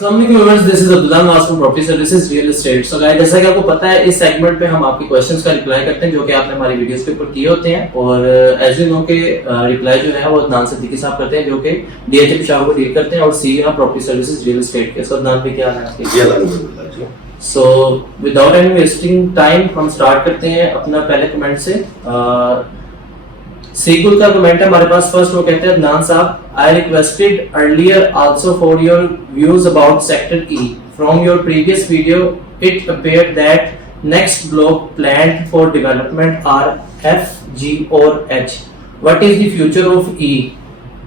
अस्सलाम वालेकुम viewers, this is Abdullah Nawaz from property services real estate. So guys, जैसा कि आपको पता है, इस सेगमेंट पे हम आपके क्वेश्चंस का रिप्लाई करते हैं जो कि आपने हमारी वीडियोस के ऊपर किए होते हैं। और एज यू नो के रिप्लाई जो है वो अदनान सिद्दीकी साहब करते हैं जो कि डीएचए पेशावर को डील करते हैं और सीईओ हैं प्रॉपर्टी सर्विसेज रियल एस्टेट के। सो अदनान पे क्या है आपके? जी अल्हम्दुलिल्लाह जी। So without any wasting time हम स्टार्ट करते हैं अपना पहले कमेंट से। सीकुल का कमेंट है हमारे पास। फर्स्ट वो कहते हैं Adnan Sahab, I requested earlier also for your views about sector E from your previous video. It appeared that next block planned for development are F, G और H. What is the future of E?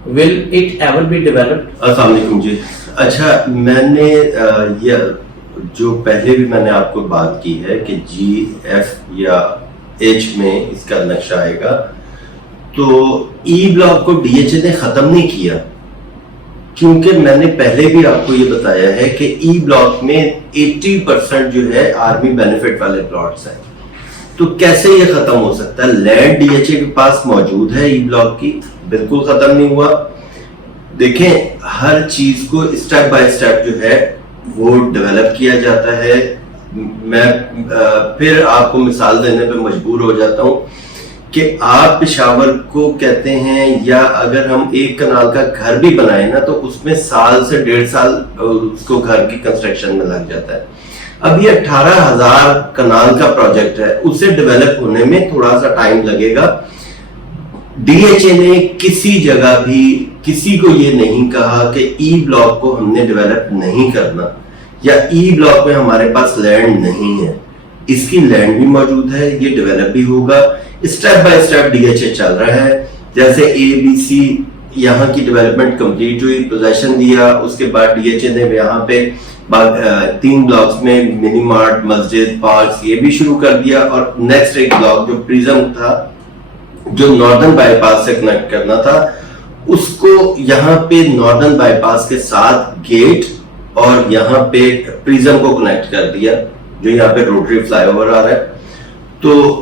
Will it ever be developed? अस्सलाम वालेकुम जी। अच्छा, मैंने ये जो पहले भी मैंने आपको बात की है कि जी, एफ या एच में इसका नक्शा आएगा, तो ई ब्लॉक को डीएचए ने खत्म नहीं किया, क्योंकि मैंने पहले भी आपको ये बताया है कि ई ब्लॉक में 80% जो है आर्मी बेनिफिट वाले प्लॉट्स हैं। तो कैसे ये खत्म हो सकता है? लैंड डीएचए के पास मौजूद है ई ब्लॉक की, बिल्कुल खत्म नहीं हुआ। देखें, हर चीज को स्टेप बाय स्टेप जो है वो डेवलप किया जाता है। मैं फिर आपको मिसाल देने पे मजबूर हो जाता हूं कि आप पेशावर को कहते हैं, या अगर हम एक कनाल का घर भी बनाए ना, तो उसमें साल से 1.5 साल उसको घर की कंस्ट्रक्शन में लग जाता है। अब ये 18,000 कनाल का प्रोजेक्ट है, उसे डेवलप होने में थोड़ा सा टाइम लगेगा। डीएचए ने किसी जगह भी किसी को ये नहीं कहा कि ई ब्लॉक को हमने डेवलप नहीं करना, या ई ब्लॉक में हमारे पास लैंड नहीं है। इसकी लैंड भी मौजूद है, ये डेवलप भी होगा। स्टेप बाय स्टेप डीएचए चल रहा है। जैसे ए बी सी यहाँ की डेवलपमेंट कंप्लीट हुई, पोजेशन दिया, उसके बाद डीएचए ने यहाँ पे 3 ब्लॉक्स में मिनी मार्ट, मस्जिद, पार्क ये भी शुरू कर दिया। और नेक्स्ट एक ब्लॉक जो प्रिज्म था, जो नॉर्दर्न बाईपास से कनेक्ट करना था, उसको यहाँ पे नॉर्दर्न बाईपास के साथ गेट और यहाँ पे प्रिज्म को कनेक्ट कर दिया, जो यहाँ पे रोटरी फ्लाईओवर आ रहा है। तो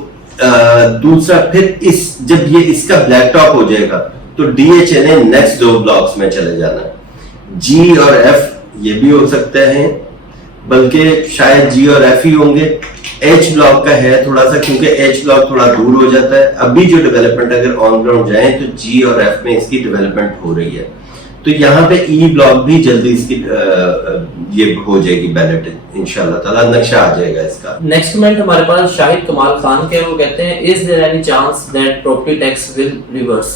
दूसरा फिर जब ये इसका ब्लैक टॉप हो जाएगा, तो डीएचए ने नेक्स्ट 2 ब्लॉक्स में चले जाना है। जी और एफ ये भी हो सकते हैं, बल्कि शायद जी और एफ ही होंगे। एच ब्लॉक का है थोड़ा सा, क्योंकि एच ब्लॉक थोड़ा दूर हो जाता है। अभी जो डेवलपमेंट अगर ऑन ग्राउंड जाए तो जी और एफ में इसकी डेवलपमेंट हो रही है। तो यहाँ पे ई ब्लॉक भी जल्दी इसकी ये हो जाएगी बैलेट, इंशाल्लाह ताला नक्शा आ जाएगा इसका। नेक्स्ट कमेंट हमारे पास शाहिद कमाल खान के, वो कहते हैं, is there any chance that property tax will reverse?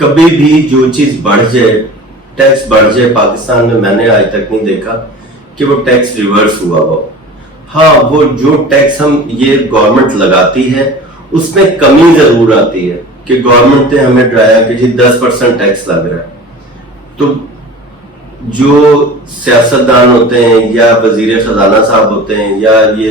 कभी भी जो चीज बढ़ जाए, टैक्स बढ़ जाए पाकिस्तान में, मैंने आज तक नहीं देखा कि वो टैक्स रिवर्स हुआ हो। हाँ, वो जो टैक्स हम ये गवर्नमेंट लगाती है उसमें कमी जरूर आती है कि गवर्नमेंट ने हमें डराया कि जी 10% टैक्स लग रहा है। तो जो सियासतदान होते हैं या वजीर खजाना साहब होते हैं या ये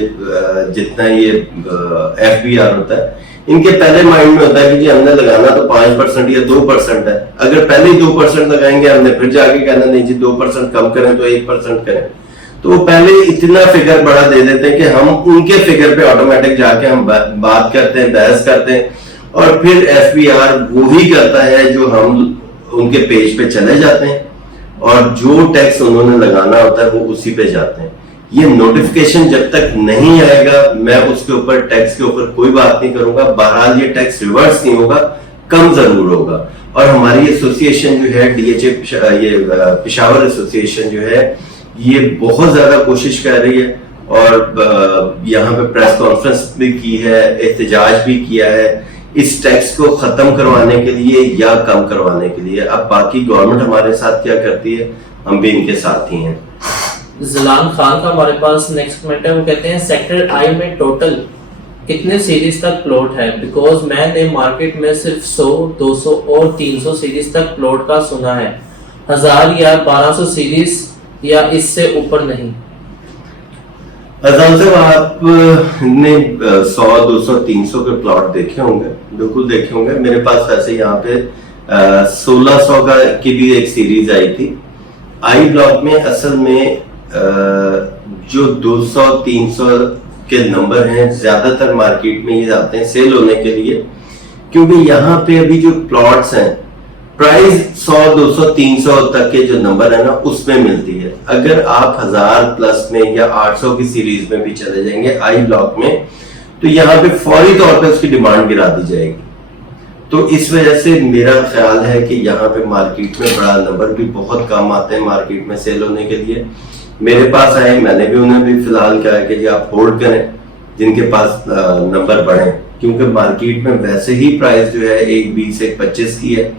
जितना ये एफबीआर होता है, इनके पहले माइंड में होता है कि जी हमने लगाना तो 5% या 2% है। अगर पहले ही 2% लगाएंगे, हमने फिर जाके कहना नहीं जी 2% कम करें तो 1% करें। तो वो पहले इतना फिगर बड़ा दे देते हैं कि हम उनके फिगर पे ऑटोमेटिक जाके हम बात करते हैं, बहस करते हैं, और फिर एफबीआर वो ही करता है जो हम उनके पेज पे चले जाते हैं, और जो टैक्स उन्होंने लगाना होता है वो उसी पे जाते हैं। ये नोटिफिकेशन जब तक नहीं आएगा, मैं उसके ऊपर टैक्स के ऊपर कोई बात नहीं करूंगा। बहरहाल ये टैक्स रिवर्स नहीं होगा, कम जरूर होगा। और हमारी एसोसिएशन जो है डीएचए, ये पेशावर एसोसिएशन जो है, ये बहुत ज्यादा कोशिश कर रही है, और यहाँ पे प्रेस कॉन्फ्रेंस भी की है, एहतजाज भी किया है इस टैक्स को खत्म करवाने के लिए या कम करवाने के लिए। अब बाकी गवर्नमेंट हमारे साथ क्या करती है, हम भी इनके साथ ही हैं। जलान खान का हमारे पास नेक्स्ट कमेंट है, वो कहते हैं, सेक्टर आई में टोटल कितने सीरीज तक प्लॉट है? बिकॉज मैंने मार्केट में सिर्फ 100, 200 और 300 सीरीज तक प्लॉट का सुना है, 1000 या 1200 सीरीज या इससे ऊपर नहीं। अजान साहब, आपने 100, 200, 300 के प्लॉट देखे होंगे, बिल्कुल देखे होंगे। मेरे पास वैसे यहाँ पे 1600 की भी एक सीरीज आई थी। आई ब्लॉक में असल में जो 200, 300 के नंबर हैं, ज्यादातर मार्केट में ये आते हैं सेल होने के लिए, क्योंकि यहाँ पे अभी जो प्लॉट्स हैं, प्राइस 100, 200, 300 तक के जो नंबर है ना उसमें मिलती है। अगर आप 1000 प्लस में या 800 की सीरीज में भी चले जाएंगे आई ब्लॉक में, तो यहाँ पे फौरी तौर पे उसकी डिमांड गिरा दी जाएगी। तो इस वजह से मेरा ख्याल है कि यहाँ पे मार्केट में बड़ा नंबर भी बहुत कम आते हैं मार्केट में सेल होने के लिए। मेरे पास आए, मैंने भी उन्हें भी फिलहाल कहा कि जी आप होल्ड करें जिनके पास नंबर बढ़े, क्योंकि मार्केट में वैसे ही प्राइस जो है 1.20 1.25 की है।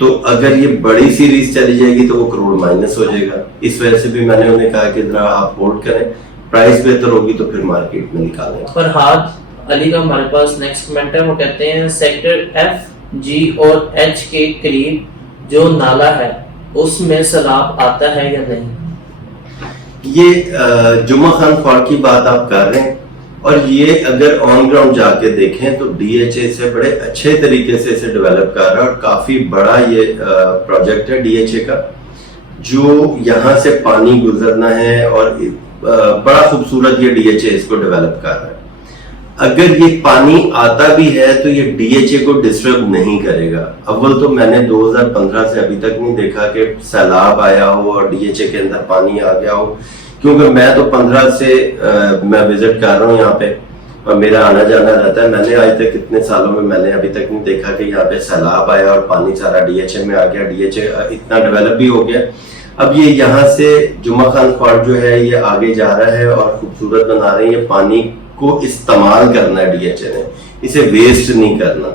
तो अगर ये बड़ी सीरीज चली जाएगी तो वो करोड़ माइनस हो जाएगा। इस वजह से भी मैंने उन्हें कहा कि जरा आप होल्ड करें, प्राइस बेहतर होगी तो फिर मार्केट में निकालें। फरहाद अली का हमारे पास नेक्स्ट कमेंट है, वो कहते हैं सेक्टर एफ, जी और एच के करीब जो नाला है उसमें सैलाब आता है या नहीं? ये जुमा खान फॉर की बात आप कर रहे हैं, और ये अगर ऑन ग्राउंड जाके देखें तो डीएचए से बड़े अच्छे तरीके से इसे डेवलप कर रहा है, और काफी बड़ा ये प्रोजेक्ट है डीएचए का, जो यहाँ से पानी गुजरना है, और बड़ा खूबसूरत ये डीएचए इसको डेवलप कर रहा है। अगर ये पानी आता भी है तो ये डीएचए को डिस्टर्ब नहीं करेगा। अव्वल तो मैंने 2015 से अभी तक नहीं देखा कि सैलाब आया हो और डीएचए के अंदर पानी आ गया हो, क्योंकि मैं तो 15 से मैं विजिट कर रहा हूँ यहाँ पे और मेरा आना जाना रहता है। मैंने आज तक कितने सालों में मैंने अभी तक नहीं देखा कि यहाँ पे सैलाब आया और पानी सारा डीएचए में आ गया। डीएचए इतना डेवलप भी हो गया। अब ये यहाँ से जुमा खान फॉर्ट जो है ये आगे जा रहा है और खूबसूरत बना रहे हैं। ये पानी को इस्तेमाल करना है डीएचए ने, इसे वेस्ट नहीं करना।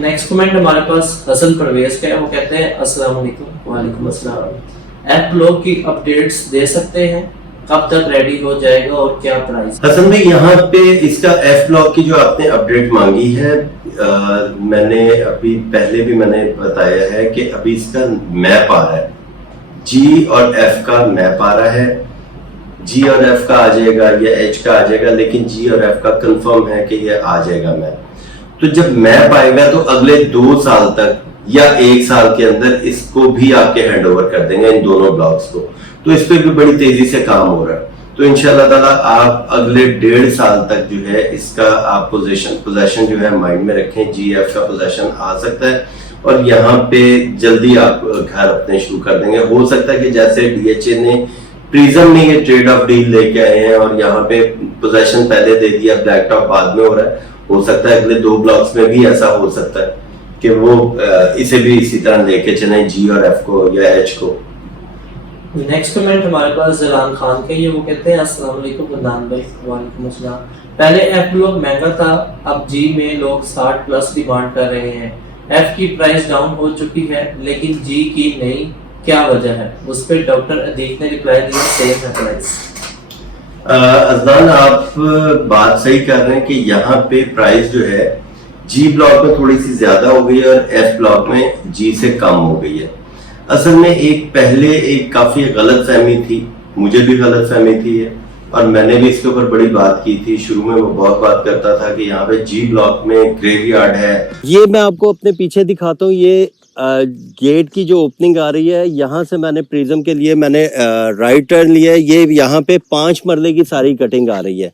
नेक्स्ट कमेंट हमारे पास हसन परवेज का है, वो कहते हैं अस्सलाम वालेकुम। वालेकुम अस्सलाम। ऐप ब्लॉग की अपडेट्स दे सकते हैं, कब तक रेडी हो जाएगा और क्या प्राइस? हसन भाई, यहाँ पे इसका एफ ब्लॉग की जो आपने अपडेट मांगी है, मैंने अभी पहले भी मैंने बताया है कि अभी इसका मैप आ रहा है, जी और एफ का मैप आ रहा है। जी और एफ का आ जाएगा या एच का आ जाएगा, लेकिन जी और एफ का कंफर्म है कि ये आ जाएगा मैप। तो जब मैप आएगा तो अगले 2 साल तक या 1 साल के अंदर इसको भी आपके हैंडओवर कर देंगे, इन दोनों ब्लॉक्स को। तो इस पे भी बड़ी तेजी से काम हो रहा है। तो इंशाल्लाह ताला आप अगले 1.5 साल तक जो है इसका आप पोजेशन जो है माइंड में रखें। जी एफ का पोजेशन आ सकता है और यहाँ पे जल्दी आप घर अपने शुरू कर देंगे। हो सकता है कि जैसे डीएचए ने प्रिज्म में ये ट्रेड ऑफ डील लेके आए हैं और यहाँ पे पोजेशन पहले दे दिया, ब्लैक टॉप बाद में हो रहा है, हो सकता है अगले 2 ब्लॉक्स में भी ऐसा हो सकता है कि वो इसे भी इसी तरह लेके चले, जी और एफ को या एच को। नेक्स्ट कमेंट हमारे पास जलान खान के, ये वो कहते हैं अस्सलाम वालेकुम अदनान भाई। वालेकुम अस्सलाम। पहले एफ ब्लॉक महंगा था, अब जी में लोग 60 प्लस डिमांड कर रहे हैं। एफ की प्राइस डाउन हो चुकी है लेकिन जी की नहीं, क्या वजह है? उस पर डॉक्टर अदीक ने रिप्लाई दिया सेम है प्राइस। अजदान, आप बात सही कर रहे हैं कि यहाँ पे प्राइस जो है जी ब्लॉक में थोड़ी सी ज्यादा हो गई है और एफ ब्लॉक में जी से कम हो गई है। असल में पहले एक काफी गलत फहमी थी, मुझे भी गलत फहमी थी और मैंने भी इसके ऊपर बड़ी बात की थी। शुरू में वो बहुत बात करता था कि यहाँ पे जी ब्लॉक में ग्रेवयार्ड है। ये मैं आपको अपने पीछे दिखाता हूँ, ये गेट की जो ओपनिंग आ रही है, यहाँ से मैंने प्रिज्म के लिए मैंने राइट टर्न लिया है। ये यहाँ पे 5 मरले की सारी कटिंग आ रही है।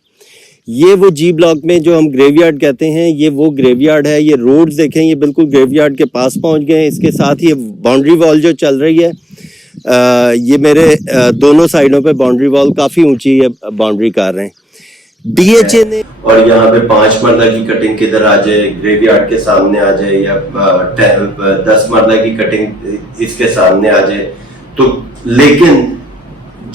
ये वो जी ब्लॉक में जो हम ग्रेवयार्ड कहते हैं, ये वो ग्रेवयार्ड है। ये रोड्स देखें, ये बिल्कुल ग्रेवयार्ड के पास पहुंच गए हैं। इसके साथ ही बाउंड्री वॉल जो चल रही है, ये मेरे दोनों साइडों पे बाउंड्री वॉल काफी ऊंची है, बाउंड्री कर रहे हैं डीएचए ने। और यहाँ पे 5 मरला की कटिंग किधर आ जाए, ग्रेवयार्ड के सामने आ जाए, या 10 मरला की कटिंग इसके सामने आ जाए। तो लेकिन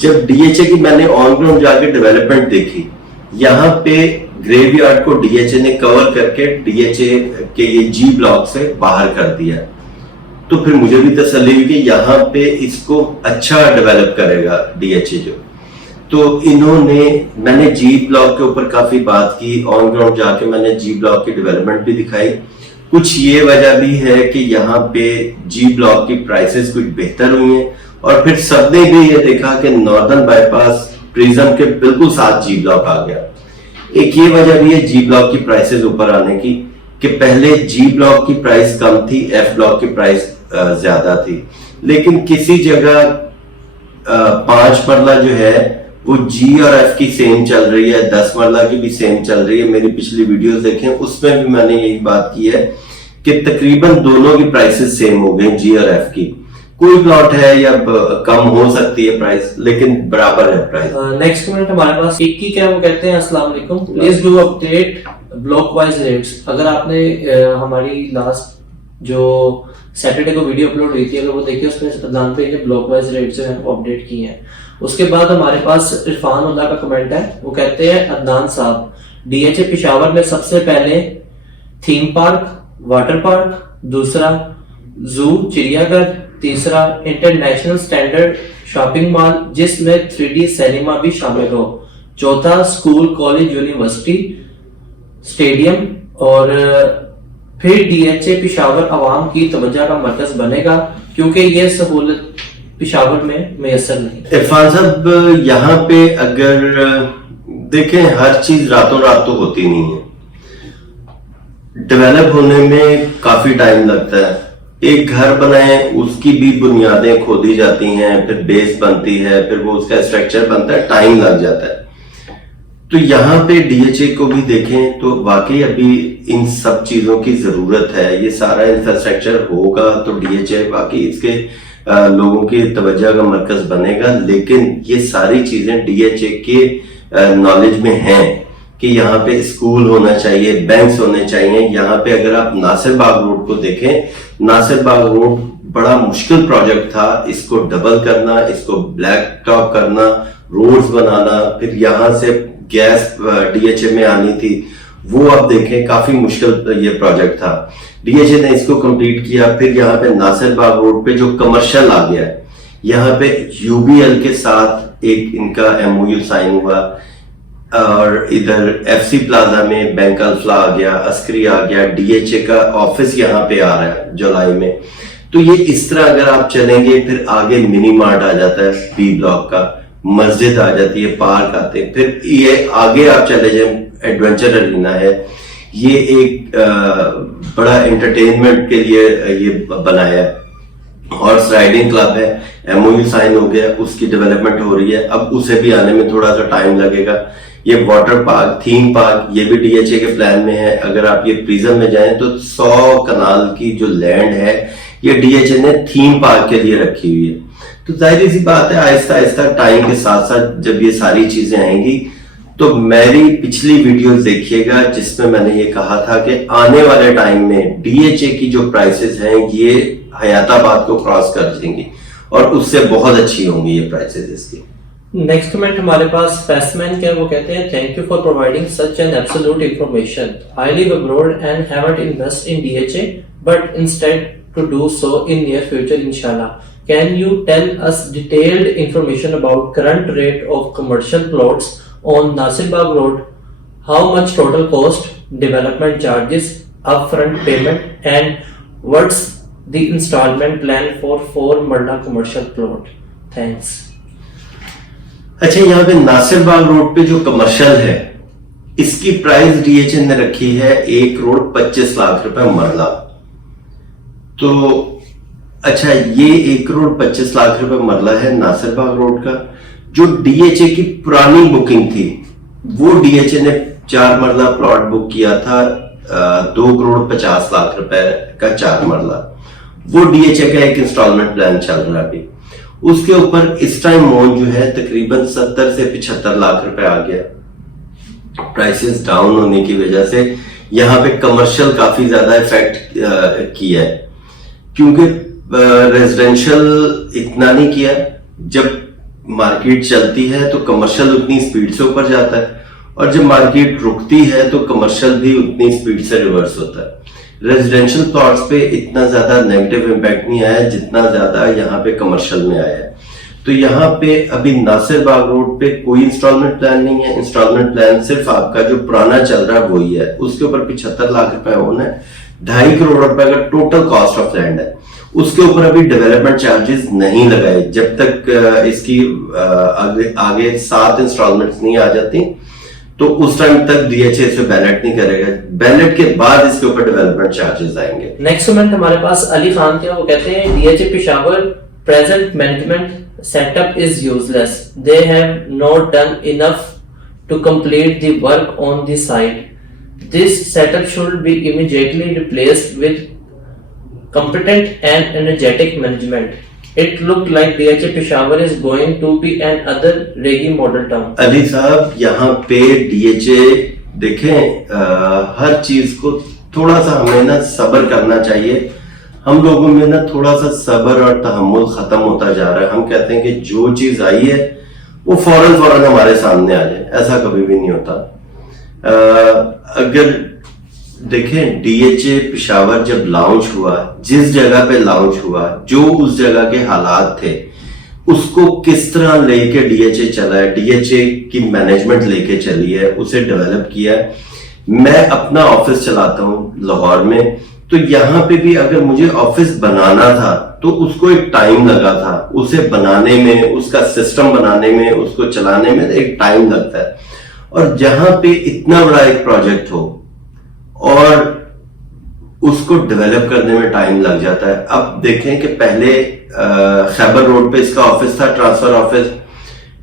जब डीएचए की मैंने ऑन ग्राउंड जाके डेवलपमेंट देखी, यहाँ पे ग्रेवयार्ड को डीएचए ने कवर करके डीएचए के ये जी ब्लॉक से बाहर कर दिया। तो फिर मुझे भी तसल्ली हुई कि यहाँ पे इसको अच्छा डेवलप करेगा डीएचए जो। तो मैंने जी ब्लॉक के ऊपर काफी बात की, ऑन ग्राउंड जाके मैंने जी ब्लॉक की डेवलपमेंट भी दिखाई। कुछ ये वजह भी है कि यहाँ पे जी ब्लॉक की प्राइसेस कुछ बेहतर हुई हैं और फिर सबने भी ये देखा कि नॉर्दर्न बाईपास प्रिज्म के बिल्कुल साथ जी ब्लॉक आ गया। एक ये वजह भी है जी ब्लॉक की प्राइसेस ऊपर आने की कि पहले जी ब्लॉक की प्राइस कम थी, एफ ब्लॉक की प्राइस ज्यादा थी। लेकिन किसी जगह 5 मरला जो है वो जी और एफ की सेम चल रही है, 10 मरला की भी सेम चल रही है। मेरी पिछली वीडियोस देखें, उसमें भी मैंने यही बात की है कि तकरीबन दोनों की प्राइसेस सेम हो गई, जी और एफ की। कोई प्लॉट है या कम हो सकती है प्राइस, लेकिन बराबर है प्राइस। नेक्स्ट कमेंट हमारे पास इक्की क्या वो कहते हैं, अस्सलाम वालेकुम, please do update block wise rates. अगर आपने हमारी लास्ट जो सैटरडे को वीडियो अपलोड हुई थी, अगर वो देखिए, उसमें अदनान पे ब्लॉक वाइज रेट जो है वो अपडेट किए हैं। उसके बाद हमारे पास इरफान उल्लाह का कमेंट है, वो कहते हैं अदनान साहब, डीएचए पेशावर में सबसे पहले थीम पार्क, वाटर पार्क, दूसरा जू चिड़ियाघर, तीसरा इंटरनेशनल स्टैंडर्ड शॉपिंग मॉल जिसमें 3D सिनेमा भी शामिल हो, चौथा स्कूल कॉलेज यूनिवर्सिटी स्टेडियम, और फिर डीएचए पेशावर आवाम की तवज्जो का मरकज बनेगा क्योंकि ये सहूलत पेशावर में मैसर नहीं। इरफान साहब, यहाँ पे अगर देखें, हर चीज रातों रात तो होती नहीं है, डेवलप होने में काफी टाइम लगता है। एक घर बनाए उसकी भी बुनियादें खोदी जाती हैं, फिर बेस बनती है, फिर वो उसका स्ट्रक्चर बनता है, टाइम लग जाता है। तो यहाँ पे डीएचए को भी देखें तो वाकई अभी इन सब चीजों की जरूरत है। ये सारा इंफ्रास्ट्रक्चर होगा तो डीएचए वाकई इसके लोगों की तवज्जो का मरकज बनेगा। लेकिन ये सारी चीजें डीएचए के नॉलेज में हैं कि यहाँ पे स्कूल होना चाहिए, बैंक्स होने चाहिए। यहाँ पे अगर आप नासिर बाग रोड को देखें, नासिर बाग रोड बड़ा मुश्किल प्रोजेक्ट था, इसको डबल करना, इसको ब्लैक टॉप करना, रोड्स बनाना, फिर यहाँ से गैस डीएचए में आनी थी, वो आप देखें काफी मुश्किल ये प्रोजेक्ट था। डीएचए ने इसको कंप्लीट किया। फिर यहाँ पे नासिर बाग रोड पे जो कमर्शियल आ गया, यहाँ पे यूबीएल के साथ एक इनका एमओयू साइन हुआ, और इधर एफसी प्लाजा में बैंक अल्फला आ गया, अस्करी आ गया, डीएचए का ऑफिस यहाँ पे आ रहा है जुलाई में। तो ये इस तरह अगर आप चलेंगे, फिर आगे मिनी मार्ट आ जाता है बी ब्लॉक का, मस्जिद आ जाती है, पार्क आते हैं, फिर ये आगे आप चले जाए एडवेंचर अरीना है, ये एक बड़ा एंटरटेनमेंट के लिए ये बनाया है, हॉर्स राइडिंग क्लब है, एमओयू साइन हो गया, उसकी डेवलपमेंट हो रही है, अब उसे भी आने में थोड़ा सा टाइम लगेगा। ये वाटर पार्क, थीम पार्क, ये भी डीएचए के प्लान में है। अगर आप ये प्रिज्म में जाएं तो 100 कनाल की जो लैंड है ये डीएचए ने थीम पार्क के लिए रखी हुई है। तो जाहिर सी बात है, आहिस्ता आहिस्ता टाइम के साथ साथ जब ये सारी चीजें आएंगी, तो मेरी पिछली वीडियोस देखिएगा जिसमें मैंने ये कहा था कि आने वाले टाइम में डीएचए की जो प्राइसेस हैं ये हयाताबाद को क्रॉस कर देंगी और उससे बहुत अच्छी होंगी ये प्राइसेस इसकी। नेक्स्ट कमेंट हमारे पास स्पेसमैन क्या वो कहते हैं, thank you for providing such an absolute information. I live abroad and haven't invest in DHA but instead to do so in near future इंशाल्लाह। Can you tell us detailed information about current rate of commercial plots on Nasir Bagh Road? How much total cost, development charges, upfront payment, and what's the installment plan for 4 Marla commercial plot? Thanks. अच्छा, यहाँ पे नासिर बाग road पे जो commercial है इसकी price DHA ने रखी है 1 करोड़ 25 लाख रुपए मरला। तो अच्छा, ये 1 करोड़ 25 लाख रुपए मरला है नासिर बाग रोड का। जो डीएचए की पुरानी बुकिंग थी वो डीएचए ने 4 मरला प्लॉट बुक किया था 2 करोड़ 50 लाख रुपए का 4 मरला। वो डीएचए का एक इंस्टॉलमेंट प्लान चल रहा है अभी। उसके ऊपर इस टाइम मोन जो है तकरीबन 70 से 75 लाख रुपए आ गया। प्राइसेस डाउन होने की वजह से यहाँ पे कमर्शियल काफी ज्यादा इफेक्ट किया है, क्योंकि रेजिडेंशियल इतना नहीं किया। जब मार्केट चलती है तो कमर्शियल उतनी स्पीड से ऊपर जाता है, और जब मार्केट रुकती है तो कमर्शियल भी उतनी स्पीड से रिवर्स होता है। रेजिडेंशियल प्लॉट्स पे इतना ज्यादा नेगेटिव इम्पैक्ट नहीं आया जितना ज्यादा यहाँ पे कमर्शियल में आया है। तो यहाँ पे अभी नासिर बाग रोड पे कोई इंस्टॉलमेंट प्लान नहीं है। इंस्टॉलमेंट प्लान सिर्फ आपका जो पुराना चल रहा है वही है, उसके ऊपर 75 लाख रुपए होना है। 2.5 करोड़ रुपए का टोटल कॉस्ट ऑफ लैंड है। उसके ऊपर अभी डेवलपमेंट चार्जेस नहीं लगाए जब तक इसकी आगे 7 इंस्टॉलमेंट्स नहीं आ जाती, तो उस टाइम तक डीएचए इसे बैलेट नहीं करेगा। बैलेट के बाद इसके ऊपर डेवलपमेंट चार्जेस आएंगे। नेक्स्ट कमेंट हमारे पास अली खान थे, वो कहते हैं DHA Peshawar present management setup is useless. They have not done enough to complete the work on the site. This setup should be immediately replaced with competent and energetic management. It looked like DHA Peshawar is going to be another Regi model town. Ali साहब, यहाँ पे DHA देखें, हर चीज को थोड़ा सा हमें ना सब्र करना चाहिए। हम लोगों में ना थोड़ा सा सब्र और तहम्मुल खत्म होता जा रहा है। हम कहते हैं कि जो चीज आई है वो फौरन हमारे सामने आ जाए, ऐसा कभी भी नहीं होता। अगर देखें, डीएचए पेशावर जब लॉन्च हुआ, जिस जगह पे लॉन्च हुआ, जो उस जगह के हालात थे, उसको किस तरह लेके डीएचए चला है, डीएचए की मैनेजमेंट लेके चली है, उसे डेवलप किया है। मैं अपना ऑफिस चलाता हूं लाहौर में, तो यहाँ पे भी अगर मुझे ऑफिस बनाना था तो उसको एक टाइम लगा था। उसे बनाने में, उसका सिस्टम बनाने में, उसको चलाने में एक टाइम लगता है। और जहां पे इतना बड़ा एक प्रोजेक्ट हो और उसको डेवलप करने में टाइम लग जाता है। अब देखें कि पहले खैबर रोड पे इसका ऑफिस था, ट्रांसफर ऑफिस,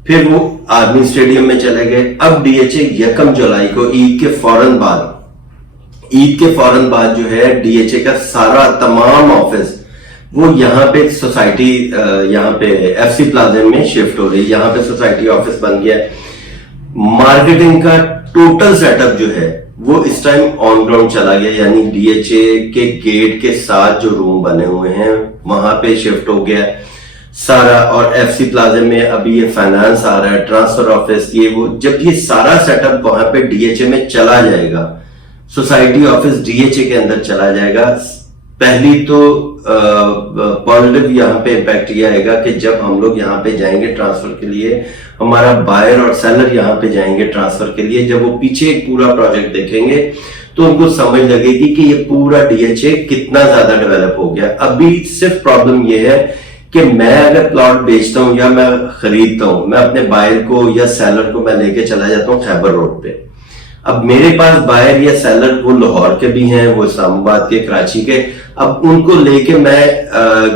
फिर वो आर्मी स्टेडियम में चले गए। अब डीएचए 1 जुलाई को ईद के फौरन बाद जो है डीएचए का सारा तमाम ऑफिस वो यहाँ पे सोसाइटी, यहाँ पे एफसी प्लाजा में शिफ्ट हो रही है। यहाँ पे सोसाइटी ऑफिस बन गया है। मार्केटिंग का टोटल सेटअप जो है वो इस टाइम ऑन ग्राउंड चला गया, यानी डीएचए के गेट के साथ जो रूम बने हुए हैं वहां पे शिफ्ट हो गया सारा। और एफसी प्लाजा में अभी ये फाइनेंस आ रहा है, ट्रांसफर ऑफिस, ये वो। जब ये सारा सेटअप वहां पे डीएचए में चला जाएगा, सोसाइटी ऑफिस डीएचए के अंदर चला जाएगा, पहली तो पॉजिटिव यहाँ पे इम्पैक्ट ये आएगा कि जब हम लोग यहाँ पे जाएंगे ट्रांसफर के लिए, हमारा बायर और सेलर यहाँ पे जाएंगे ट्रांसफर के लिए, जब वो पीछे एक पूरा प्रोजेक्ट देखेंगे तो उनको समझ लगेगी कि ये पूरा डीएचए कितना ज्यादा डेवलप हो गया। अभी सिर्फ प्रॉब्लम ये है कि मैं अगर प्लॉट बेचता हूँ या मैं खरीदता हूँ, मैं अपने बायर को या सेलर को मैं लेके चला जाता हूँ खैबर रोड पे। अब मेरे पास बायर या सेलर वो लाहौर के भी हैं, वो इस्लामाबाद के, कराची के। अब उनको लेके मैं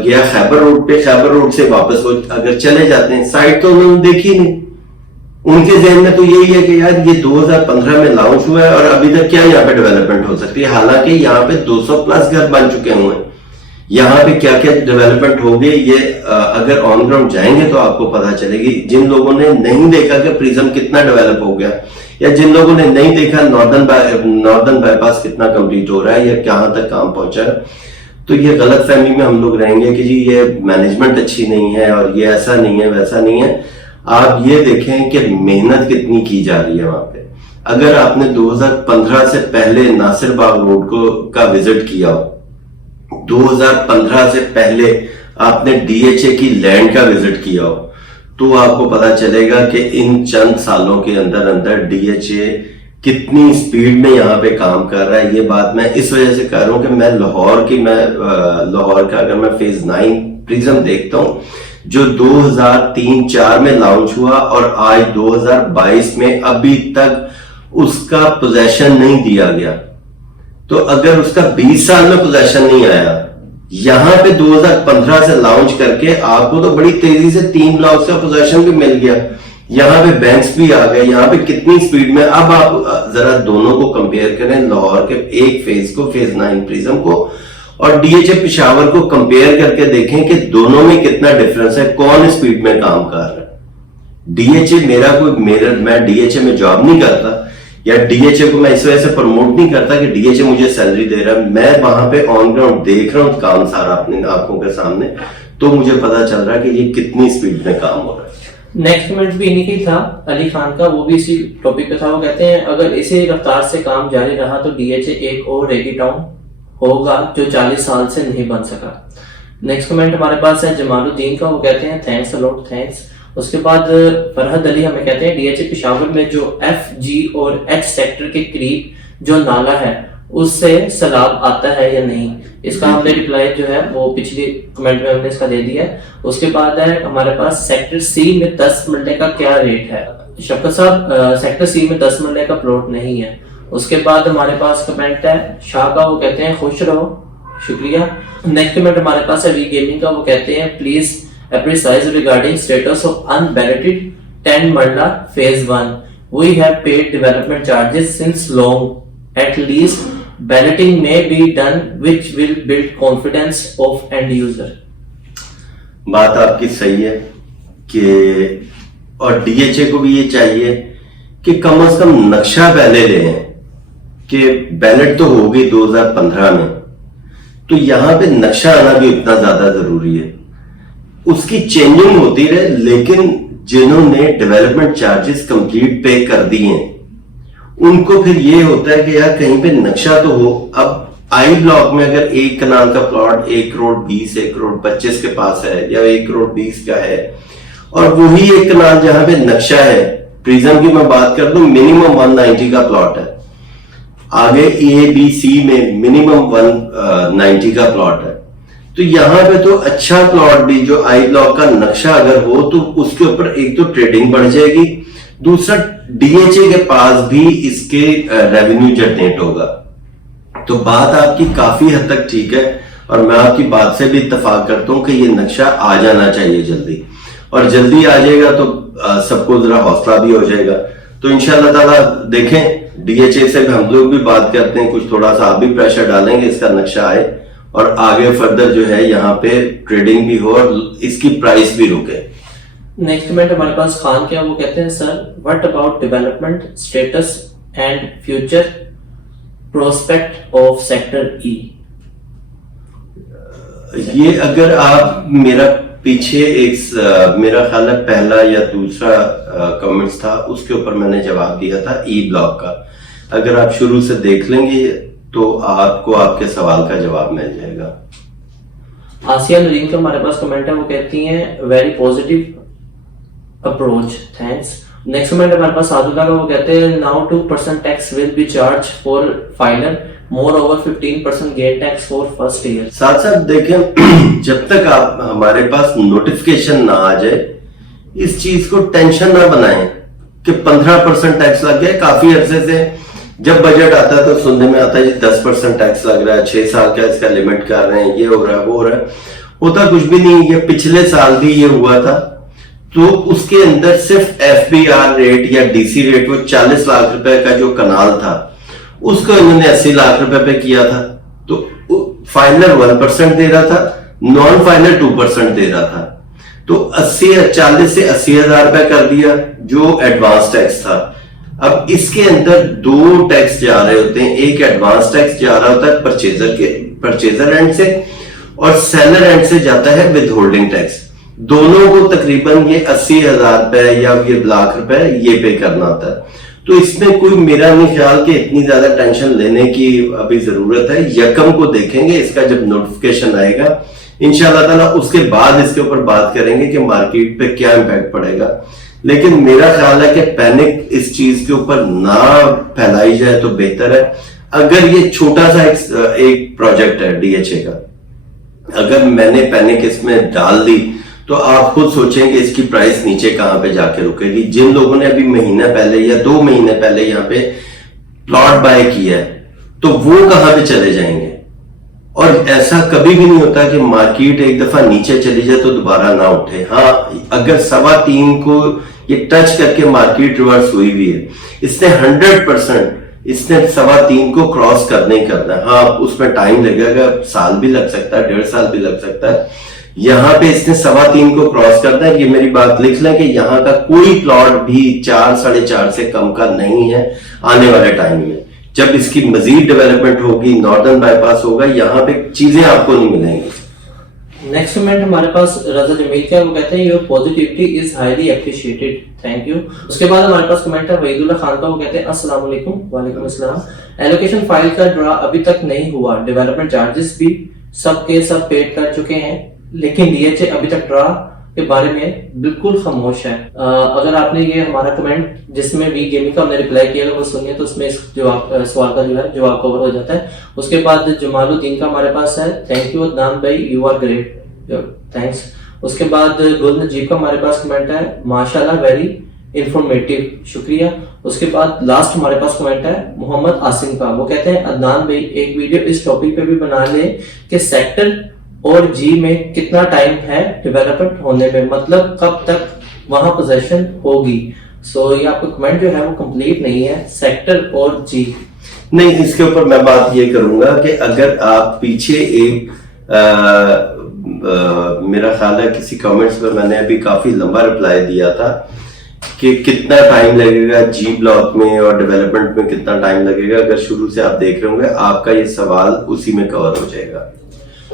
गया खैबर रोड पे, खैबर रोड से वापस वो अगर चले जाते हैं, साइट तो उन्होंने देखी नहीं। उनके जहन में तो यही है कि यार ये 2015 में लॉन्च हुआ है और अभी तक क्या यहाँ पे डेवलपमेंट हो सकती है। हालांकि यहाँ पे 200 प्लस घर बन चुके हुए हैं। यहाँ पे क्या क्या डेवलपमेंट हो गई, ये अगर ऑन ग्राउंड जाएंगे तो आपको पता चलेगी। जिन लोगों ने नहीं देखा कि प्रिज्म कितना डेवलप हो गया, या जिन लोगों ने नहीं देखा नॉर्दर्न बाईपास कितना कंप्लीट हो रहा है या कहां तक काम पहुंचा है, तो ये गलत फहमी में हम लोग रहेंगे कि जी ये मैनेजमेंट अच्छी नहीं है और ये ऐसा नहीं है, वैसा नहीं है। आप ये देखें कि मेहनत कितनी की जा रही है वहां पे। अगर आपने 2015 से पहले नासिर बाग रोड का विजिट किया हो, 2015 से पहले आपने डीएचए की लैंड का विजिट किया हो, तो आपको पता चलेगा कि इन चंद सालों के अंदर डीएचए कितनी स्पीड में यहाँ पे काम कर रहा है। ये बात मैं इस वजह से कर रहा हूँ कि मैं लाहौर का अगर मैं फेज 9 प्रिज्म देखता हूँ जो 2003-4 में लॉन्च हुआ और आज 2022 में अभी तक उसका पोजेशन नहीं दिया गया। तो अगर उसका 20 साल में पोजेशन नहीं आया, यहां पे 2015 से लॉन्च करके आपको तो बड़ी तेजी से 3 ब्लॉक्स का पोजीशन भी मिल गया। यहाँ पे बैंक्स भी आ गए, यहाँ पे कितनी स्पीड में। अब आप जरा दोनों को कंपेयर करें, लाहौर के एक फेज को, फेज 9 प्रिज्म को, और डीएचए पेशावर को कंपेयर करके देखें कि दोनों में कितना डिफरेंस है, कौन स्पीड में काम कर रहा है। डीएचए मैं डीएचए में जॉब नहीं करता या डीएचए को मैं इस वजह से प्रमोट नहीं करता कि डीएचए मुझे सैलरी दे रहा है। मैं वहां पे ऑन ग्राउंड देख रहा हूँ काम सारा अपनी आंखों के सामने, तो मुझे पता चल रहा है कि ये कितनी स्पीड में काम हो रहा है। नेक्स्ट कमेंट भी इन्हीं की था, अली खान का, वो भी इसी टॉपिक पे था। वो कहते हैं अगर इसी रफ्तार से काम जारी रहा तो डीएचए एक और रेगी टाउन होगा जो 40 साल से नहीं बन सका। नेक्स्ट कमेंट हमारे पास है जमालुद्दीन का। वो कहते हैं थैंक्स अलॉट, थैंक्स। उसके बाद फरहद अली हमें कहते हैं डीएचए पेशावर में जो एफ, जी और एच सेक्टर के करीब जो नाला है उससे सैलाब आता है या नहीं। इसका हमने रिप्लाई जो है वो पिछली कमेंट में हमने इसका दे दिया है। उसके बाद है हमारे पास सेक्टर सी में 10 मरले का क्या रेट है। शफकत साहब, सेक्टर सी में 10 मरले का प्लॉट नहीं है। उसके बाद हमारे पास कमेंट है शाह का। वो कहते हैं खुश रहो, शुक्रिया। नेक्स्ट कमेंट हमारे पास है वी गेमिंग का। वो कहते हैं please precise regarding status of unballoted 10 Marla phase 1. We have paid development charges since long, at least balloting may be done, which will build confidence of end user. बात आपकी सही है कि और डीएचए को भी ये चाहिए कि कम से कम नक्शा पहले लें कि बैलेट तो होगी 2015 में, तो यहां पे नक्शा आना भी उतना ज्यादा जरूरी है। उसकी चेंजिंग होती रहे, लेकिन जिन्होंने डेवलपमेंट चार्जेस कंप्लीट पे कर दिए हैं उनको फिर ये होता है कि यार कहीं पे नक्शा तो हो। अब आई ब्लॉक में अगर 1 कनाल का प्लॉट 1 करोड़ 20, 1 करोड़ 25 के पास है या 1 करोड़ 20 का है, और वही 1 कनाल जहां पे नक्शा है, प्रिज्म की मैं बात कर दूं, मिनिमम 190 का प्लॉट है, आगे ए बी सी में मिनिमम 190 का प्लॉट है, तो यहां पे तो अच्छा प्लॉट भी जो आई ब्लॉक का नक्शा अगर हो तो उसके ऊपर एक तो ट्रेडिंग बढ़ जाएगी, दूसरा डीएचए के पास भी इसके रेवेन्यू जनरेट होगा। तो बात आपकी काफी हद तक ठीक है और मैं आपकी बात से भी इत्तेफाक करता हूं कि ये नक्शा आ जाना चाहिए जल्दी, और जल्दी आ जाएगा तो सबको जरा हौसला भी हो जाएगा। तो इंशाल्लाह ताला देखें, डीएचए से हम लोग भी बात करते हैं, कुछ थोड़ा सा आप भी प्रेशर डालेंगे इसका नक्शा आए और आगे फर्दर जो है यहाँ पे ट्रेडिंग भी हो और इसकी प्राइस भी रुके। नेक्स्ट कमेंट हमारे पास खान क्या, वो कहते हैं sir what about development status and future prospect of sector ई। ये अगर आप मेरा पीछे एक मेरा ख्याल है पहला या दूसरा कमेंट्स था, उसके ऊपर मैंने जवाब दिया था ई ब्लॉक का। अगर आप शुरू से देख लेंगे तो आपको आपके सवाल का जवाब मिल जाएगा। आसिया नरीन का हमारे पास कमेंट है, वो कहती हैं very positive approach, thanks. Next comment हमारे पास सादुल्ला का, वो कहते हैं now 2% tax will be charge for filer, more over 15% get tax for first year. साथ साथ देखें, जब तक आप हमारे पास नोटिफिकेशन ना आ जाए इस चीज को टेंशन ना बनाएं कि 15% टैक्स लग गया। काफी अरसे से जब बजट आता है तो सुनने में आता है जी 10% टैक्स लग रहा है, 6 साल का इसका लिमिट कर रहे हैं, ये हो रहा है वो हो रहा है, होता कुछ भी नहीं। ये पिछले साल भी ये हुआ था, तो उसके अंदर सिर्फ एफबीआर रेट या डीसी रेट, वो 40 लाख रुपए का जो कनाल था उसको इन्होंने 80 लाख रुपए पे किया था। तो फाइनल 1% दे रहा था, नॉन फाइनल 2% दे रहा था, तो 40 से 80 हजार रुपए कर दिया जो एडवांस टैक्स था। अब इसके अंदर 2 टैक्स जा रहे होते हैं, एक एडवांस टैक्स जा रहा होता है परचेजर एंड से, और सेलर एंड से जाता है विद होल्डिंग टैक्स। दोनों को तकरीबन ये 80 हजार रुपए या ये लाख रुपए ये पे करना होता है। तो इसमें कोई मेरा नहीं ख्याल कि इतनी ज्यादा टेंशन लेने की अभी जरूरत है। यकम को देखेंगे इसका जब नोटिफिकेशन आएगा इंशाल्लाह ताला, उसके बाद इसके ऊपर बात करेंगे कि मार्केट पे क्या इम्पैक्ट पड़ेगा। लेकिन मेरा ख्याल है कि पैनिक इस चीज के ऊपर ना फैलाई जाए तो बेहतर है। अगर ये छोटा सा एक प्रोजेक्ट है डीएचए का, अगर मैंने पैनिक इसमें डाल दी तो आप खुद सोचेंगे इसकी प्राइस नीचे कहां पे जाके रुकेगी। जिन लोगों ने अभी महीना पहले या 2 महीने पहले यहाँ पे प्लॉट बाय किया है तो वो कहां पे चले जाएंगे। और ऐसा कभी भी नहीं होता कि मार्केट एक दफा नीचे चली जाए तो दोबारा ना उठे। हाँ, अगर 3.25 को ये टच करके मार्केट रिवर्स हुई भी है, इसने 100% इसने 3.25 को क्रॉस करने ही करना है। हाँ, उसमें टाइम लगेगा, साल भी लग सकता है, 1.5 साल भी लग सकता है। यहां पे इसने 3.25 को क्रॉस करना है। ये मेरी बात लिख लें कि यहां का कोई प्लॉट भी 4, 4.5 से कम का नहीं है आने वाले टाइम में। जब इसकी मजीद डेवलपमेंट होगी, नॉर्दर्न बाईपास होगा, यहाँ पे चीजें आपको नहीं मिलेंगी। नेक्स्ट कमेंट हमारे पास रजा जमील का, वो कहते हैं your positivity is highly appreciated, thank you. उसके बाद हमारे पास कमेंट है वहीदुल्लाह खान का, वो कहते हैं अस्सलाम वालेकुम। वालेकुम अस्सलाम। एलोकेशन फाइल का ड्रा अभी तक नहीं हुआ, डेवलपमेंट चार्जेस भी सब के सब पेड कर चुके हैं, लेकिन डीएचए अभी तक ड्रा के बारे में बिल्कुल खामोश है। अगर आपने ये हमारा कमेंट जिसमें वी गेमिंग का हमने रिप्लाई किया वो सुनिए तो उसमें इस सवाल का जो है जवाब कवर हो जाता है। उसके बाद जमालुद्दीन का हमारे पास है, थैंक यू अदनान भाई, यू आर ग्रेट, थैंक्स। उसके बाद गुल नजीब का हमारे पास कमेंट है, माशाल्लाह वेरी इंफॉर्मेटिव, शुक्रिया। उसके बाद लास्ट हमारे पास कमेंट है मोहम्मद आसिम का, वो कहते हैं अदनान भाई एक वीडियो इस टॉपिक पे भी बना ले कि सेक्टर और जी में कितना टाइम है डेवलपमेंट होने में, मतलब कब तक वहां पोजीशन होगी। सो ये आपका कमेंट जो है वो कंप्लीट नहीं है, सेक्टर और जी नहीं, इसके ऊपर मैं बात ये करूंगा कि अगर आप पीछे एक मेरा ख्याल है किसी कमेंट्स पर मैंने अभी काफी लंबा रिप्लाई दिया था कि कितना टाइम लगेगा जी ब्लॉक में और डेवलपमेंट में कितना टाइम लगेगा। अगर शुरू से आप देख रहे होंगे आपका ये सवाल उसी में कवर हो जाएगा।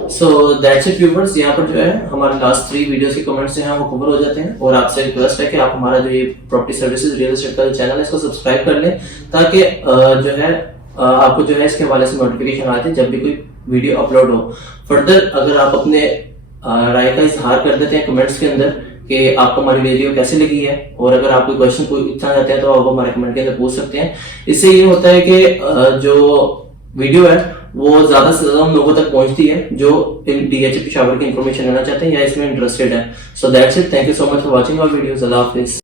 सो दैट्स इट व्यूअर्स, यहाँ पर जो है हमारे लास्ट 3 वीडियोस के कमेंट्स हैं वो कवर हो जाते हैं। और आपसे रिक्वेस्ट है कि आप हमारा जो ये प्रॉपर्टी सर्विसेज रियल एस्टेट का जो चैनल है इसको सब्सक्राइब कर लें, ताकि जो है आपको जो है इसके हवाले से नोटिफिकेशन आते हैं जब भी कोई वीडियो अपलोड हो। फर्दर अगर आप अपने राय का इजहार कर देते हैं कमेंट्स के अंदर कि आपको हमारी वीडियो कैसे लगी है, और अगर आप कोई क्वेश्चन पूछना चाहते हैं तो आप हमारे कमेंट के अंदर पूछ सकते हैं। इससे ये होता है कि जो वीडियो है वो ज्यादा से ज्यादा उन लोगों तक पहुंचती है जो DHA पेशावर की इंफॉर्मेशन लेना चाहते हैं या इसमें इंटरेस्टेड है। So that's it, thank you so much for watching our videos. अल्लाह हाफिज़।